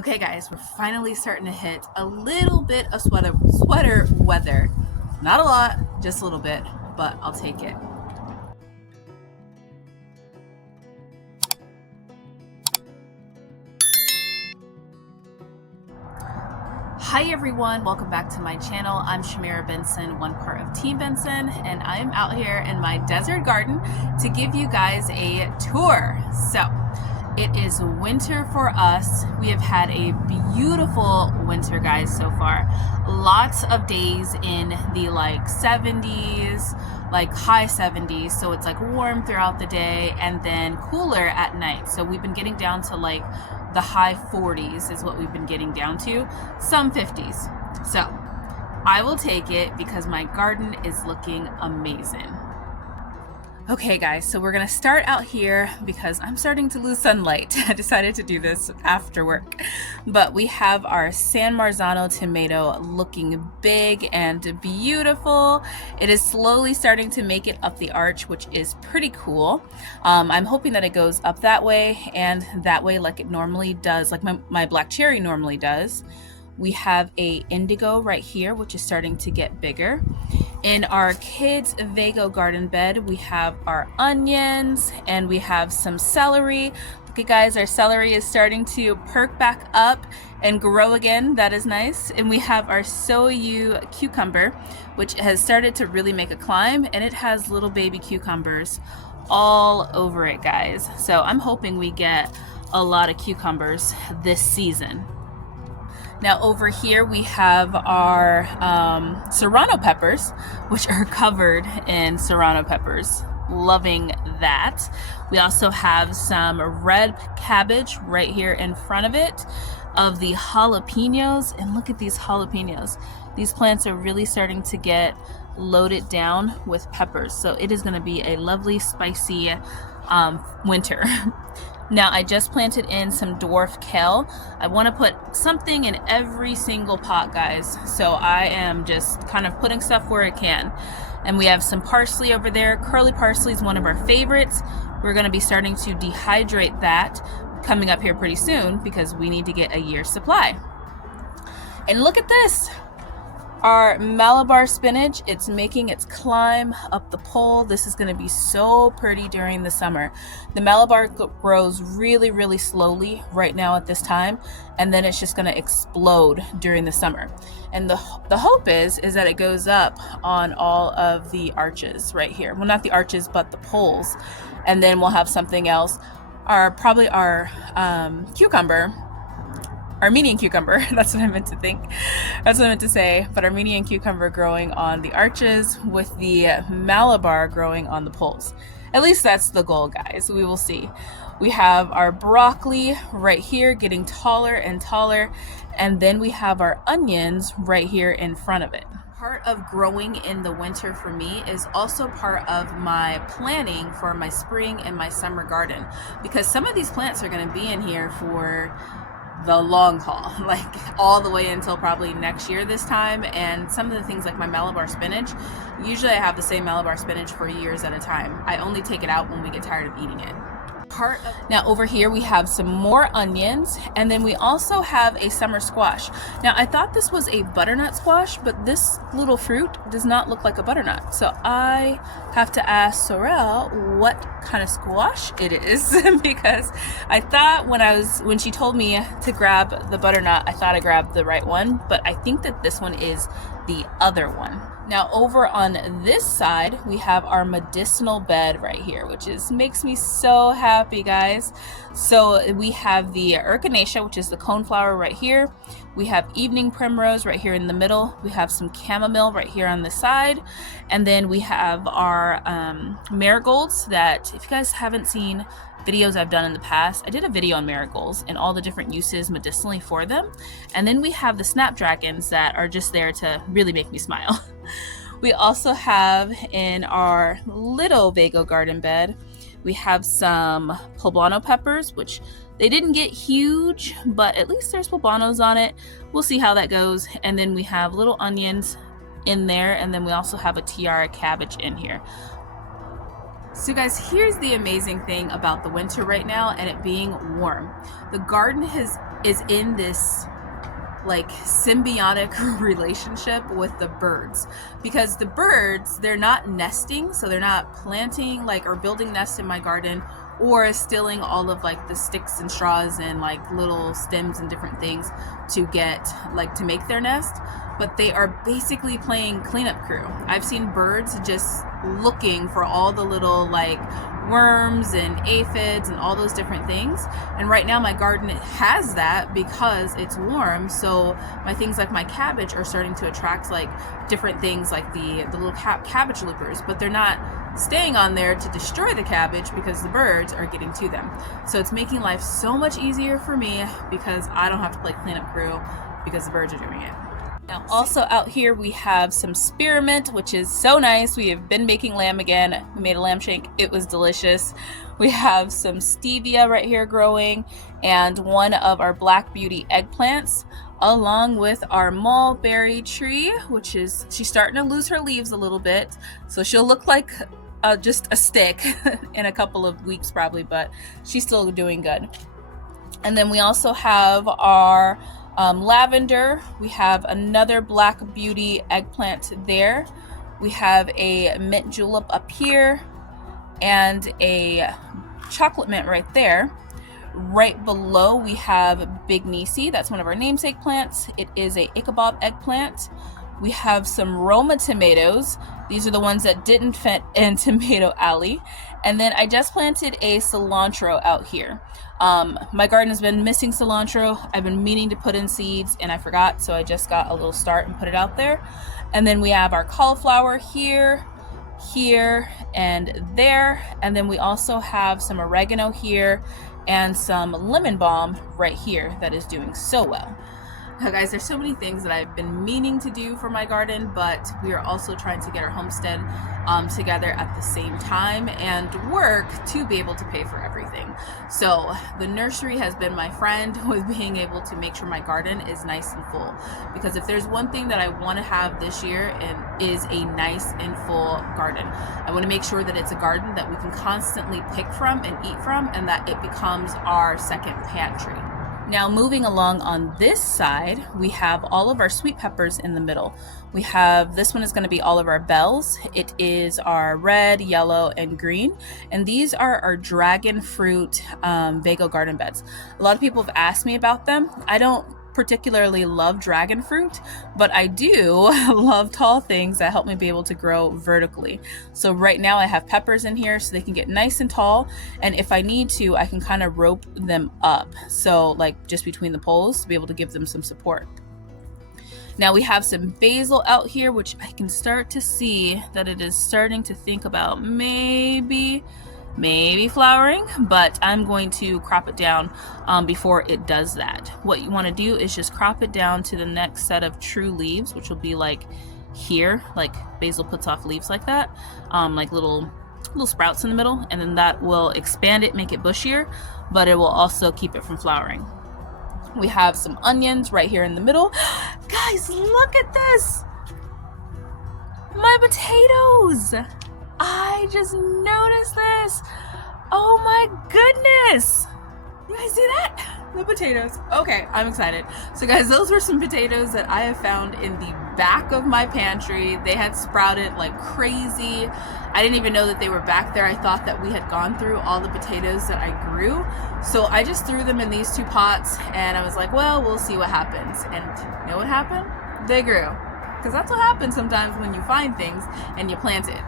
Okay guys, we're finally starting to hit a little bit of sweater weather. Not a lot, just a little bit, but I'll take it. Hi everyone, welcome back to my channel. I'm Shamira Benson, one part of Team Benson, and I'm out here in my desert garden to give you guys a tour. So, it is winter for us. We have had a beautiful winter, guys, so far. Lots of days in the 70s, high 70s. So it's warm throughout the day and then cooler at night. So we've been getting down to the high 40s is what we've been getting down to. Some 50s. So I will take it because my garden is looking amazing. Okay guys, so we're gonna start out here because I'm starting to lose sunlight. I decided to do this after work. But we have our San Marzano tomato looking big and beautiful. It is slowly starting to make it up the arch, which is pretty cool. I'm hoping that it goes up that way and that way like it normally does, like my black cherry normally does. We have a indigo right here, which is starting to get bigger. In our kids' Vego garden bed, we have our onions and we have some celery. Okay guys, our celery is starting to perk back up and grow again. That is nice. And we have our soyu cucumber, which has started to really make a climb, and it has little baby cucumbers all over it, guys. So I'm hoping we get a lot of cucumbers this season. Now over here we have our serrano peppers, which are covered in serrano peppers. Loving that. We also have some red cabbage right here in front of it, of the jalapenos, and look at these jalapenos. These plants are really starting to get loaded down with peppers, so it is going to be a lovely spicy winter. Now I just planted in some dwarf kale. I want to put something in every single pot, guys. So I am just kind of putting stuff where it can. And we have some parsley over there. Curly parsley is one of our favorites. We're going to be starting to dehydrate that coming up here pretty soon because we need to get a year's supply. And look at this. Our Malabar spinach, it's making its climb up the pole. This is going to be so pretty during the summer. The Malabar grows really, really slowly right now at this time, and then it's just going to explode during the summer. And the hope is that it goes up on all of the arches right here. Well, not the arches, but the poles. And then we'll have something else. Probably our cucumber. Armenian cucumber, that's what I meant to think. That's what I meant to say. But Armenian cucumber growing on the arches with the Malabar growing on the poles. At least that's the goal, guys. We will see. We have our broccoli right here getting taller and taller. And then we have our onions right here in front of it. Part of growing in the winter for me is also part of my planning for my spring and my summer garden. Because some of these plants are going to be in here for the long haul, all the way until probably next year this time. And some of the things like my Malabar spinach, usually I have the same Malabar spinach for years at a time. I only take it out when we get tired of eating it. Now over here we have some more onions, and then we also have a summer squash. Now I thought this was a butternut squash, but this little fruit does not look like a butternut. So I have to ask Sorrel what kind of squash it is because I thought when she told me to grab the butternut, I thought I grabbed the right one, but I think that this one is the other one. Now over on this side, we have our medicinal bed right here, which makes me so happy, guys. So we have the echinacea, which is the coneflower right here. We have evening primrose right here in the middle. We have some chamomile right here on the side. And then we have our marigolds that, if you guys haven't seen videos I've done in the past, I did a video on marigolds and all the different uses medicinally for them. And then we have the snapdragons that are just there to really make me smile. We also have in our little Vego garden bed, we have some poblano peppers, which they didn't get huge, but at least there's poblanos on it. We'll see how that goes. And then we have little onions in there, and then we also have a tiara cabbage in here. So guys, here's the amazing thing about the winter right now and it being warm. The garden has is in this like symbiotic relationship with the birds, because the birds, they're not nesting, so they're not planting like or building nests in my garden or stealing all of like the sticks and straws and like little stems and different things to get like to make their nest, but they are basically playing cleanup crew. I've seen birds just looking for all the little like worms and aphids and all those different things. And right now my garden has that because it's warm, so my things like my cabbage are starting to attract like different things like the little cabbage loopers, but they're not staying on there to destroy the cabbage because the birds are getting to them. So it's making life so much easier for me because I don't have to play cleanup crew because the birds are doing it. Now also out here we have some spearmint, which is so nice. We have been making lamb again. We made a lamb shank. It was delicious. We have some stevia right here growing and one of our black beauty eggplants, along with our mulberry tree, which is, she's starting to lose her leaves a little bit. So she'll look like just a stick in a couple of weeks probably, but she's still doing good. And then we also have our lavender. We have another black beauty eggplant there. We have a mint julep up here and a chocolate mint right there. Right below we have Big Nisi. That's one of our namesake plants. It is a Ichabod eggplant. We have some Roma tomatoes. These are the ones that didn't fit in Tomato Alley. And then I just planted a cilantro out here. My garden has been missing cilantro. I've been meaning to put in seeds and I forgot, so I just got a little start and put it out there. And then we have our cauliflower here, here, and there. And then we also have some oregano here and some lemon balm right here that is doing so well. Guys, there's so many things that I've been meaning to do for my garden, but we are also trying to get our homestead together at the same time and work to be able to pay for everything. So the nursery has been my friend with being able to make sure my garden is nice and full, because if there's one thing that I want to have this year, and is a nice and full garden. I want to make sure that it's a garden that we can constantly pick from and eat from, and that it becomes our second pantry. Now moving along on this side, we have all of our sweet peppers in the middle. We have, this one is going to be all of our bells. It is our red, yellow, and green. And these are our dragon fruit Vego garden beds. A lot of people have asked me about them. I don't particularly love dragon fruit, but I do love tall things that help me be able to grow vertically. So right now I have peppers in here so they can get nice and tall, and if I need to, I can kind of rope them up, so like just between the poles, to be able to give them some support. Now we have some basil out here, which I can start to see that it is starting to think about maybe flowering, but I'm going to crop it down before it does that. What you want to do is just crop it down to the next set of true leaves, which will be like here, like basil puts off leaves like that, like little sprouts in the middle, and then that will expand it, make it bushier, but it will also keep it from flowering. We have some onions right here in the middle. Guys, look at this! My potatoes! I just noticed this. Oh my goodness. You guys see that? The potatoes. Okay, I'm excited. So guys, those were some potatoes that I have found in the back of my pantry. They had sprouted like crazy. I didn't even know that they were back there. I thought that we had gone through all the potatoes that I grew. So I just threw them in these two pots and I was like, well, we'll see what happens. And you know what happened? They grew. Because that's what happens sometimes when you find things and you plant it.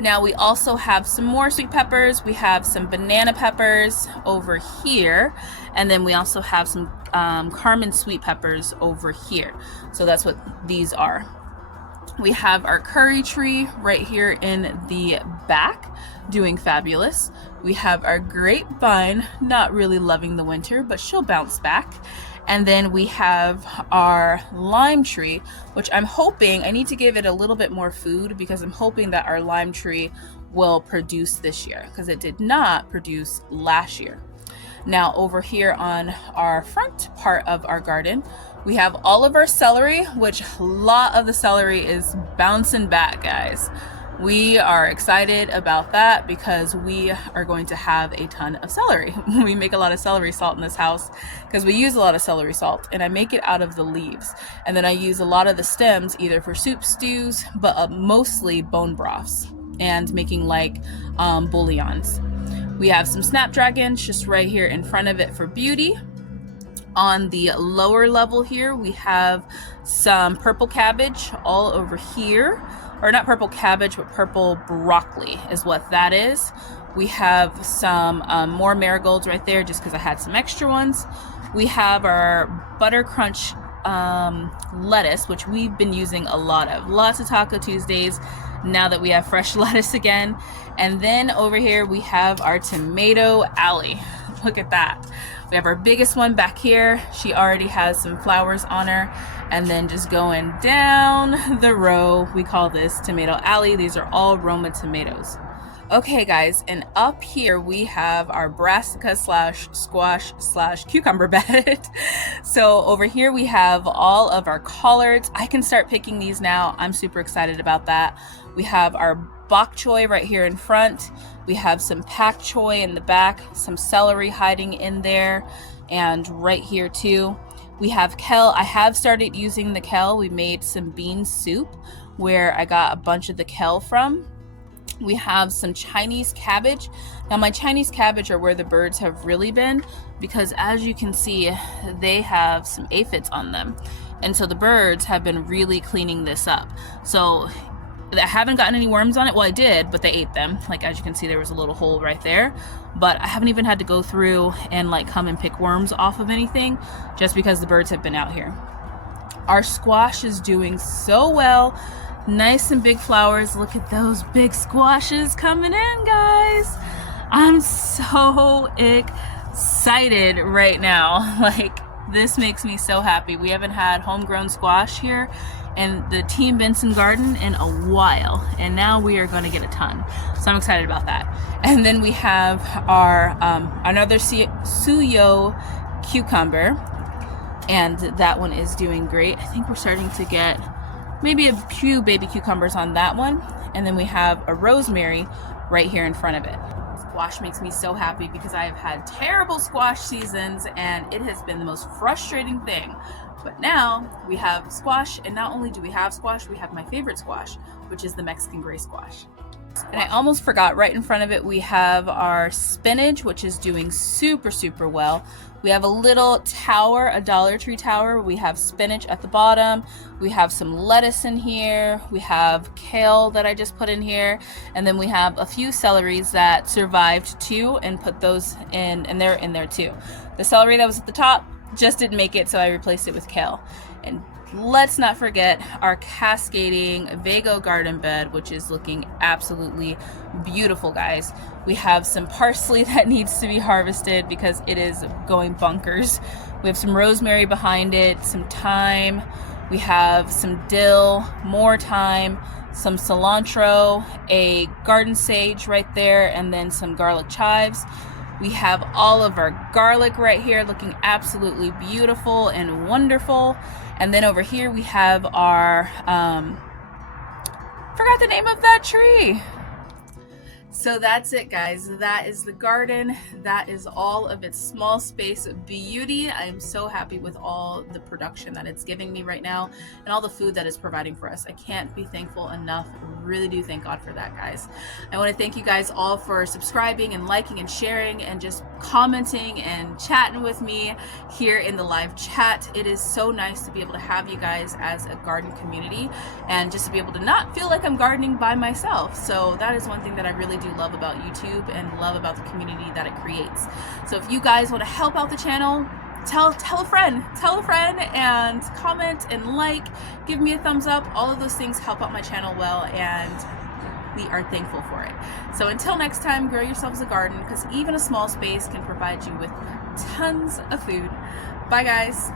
Now we also have some more sweet peppers. We have some banana peppers over here. And then we also have some Carmen sweet peppers over here. So that's what these are. We have our curry tree right here in the back, doing fabulous. We have our grapevine, not really loving the winter, but she'll bounce back. And then we have our lime tree, which I'm hoping, I need to give it a little bit more food because I'm hoping that our lime tree will produce this year, because it did not produce last year. Now over here on our front part of our garden, we have all of our celery, which a lot of the celery is bouncing back, guys. we are excited about that because we are going to have a ton of celery. We make a lot of celery salt in this house because we use a lot of celery salt, and I make it out of the leaves. And then I use a lot of the stems either for soup stews, but mostly bone broths and making like bouillons. We have some snapdragons just right here in front of it for beauty. On the lower level here, we have some purple cabbage all over here. Or not purple cabbage, but purple broccoli is what that is. We have some more marigolds right there just because I had some extra ones. We have our butter crunch lettuce, which we've been using a lot of. Lots of Taco Tuesdays now that we have fresh lettuce again. And then over here we have our tomato alley. Look at that. We have our biggest one back here. She already has some flowers on her. And then just going down the row, we call this tomato alley. These are all Roma tomatoes. Okay guys, and up here we have our brassica slash squash slash cucumber bed. So over here we have all of our collards. I can start picking these now. I'm super excited about that. We have our bok choy right here in front. We have some pak choy in the back, some celery hiding in there, and right here too. We have kale. I have started using the kale. We made some bean soup where I got a bunch of the kale from. We have some Chinese cabbage. Now my Chinese cabbage are where the birds have really been, because as you can see, they have some aphids on them. And so the birds have been really cleaning this up. So I haven't gotten any worms on it. Well, I did, but they ate them. Like, as you can see, there was a little hole right there. But I haven't even had to go through and like come and pick worms off of anything just because the birds have been out here. Our squash is doing so well. Nice and big flowers. Look at those big squashes coming in, guys. I'm so excited right now. Like, this makes me so happy. We haven't had homegrown squash here in the Team Benson garden in a while, and now we are going to get a ton. So I'm excited about that. And then we have our another suyo cucumber, and that one is doing great. I think we're starting to get maybe a few baby cucumbers on that one. And then we have a rosemary right here in front of it. Squash makes me so happy because I have had terrible squash seasons and it has been the most frustrating thing. But now we have squash, and not only do we have squash, we have my favorite squash, which is the Mexican gray squash. And I almost forgot, right in front of it we have our spinach, which is doing super, super well. We have a little tower, a Dollar Tree tower. We have spinach at the bottom. We have some lettuce in here. We have kale that I just put in here. And then we have a few celeries that survived too, and put those in, and they're in there too. The celery that was at the top just didn't make it, so I replaced it with kale. And let's not forget our cascading Vego garden bed, which is looking absolutely beautiful, guys. We have some parsley that needs to be harvested because it is going bonkers. We have some rosemary behind it, some thyme. We have some dill, more thyme, some cilantro, a garden sage right there, and then some garlic chives. We have all of our garlic right here looking absolutely beautiful and wonderful. And then over here we have our, forgot the name of that tree. So that's it, guys. That is the garden. That is all of its small space beauty. I am so happy with all the production that it's giving me right now and all the food that it's providing for us. I can't be thankful enough. I really do thank God for that, guys. I want to thank you guys all for subscribing and liking and sharing and just commenting and chatting with me here in the live chat. It is so nice to be able to have you guys as a garden community and just to be able to not feel like I'm gardening by myself. So that is one thing that I really do love about YouTube and love about the community that it creates. So if you guys want to help out the channel, tell a friend and comment and like, give me a thumbs up. All of those things help out my channel well, and we are thankful for it. So until next time, grow yourselves a garden, because even a small space can provide you with tons of food. Bye, guys.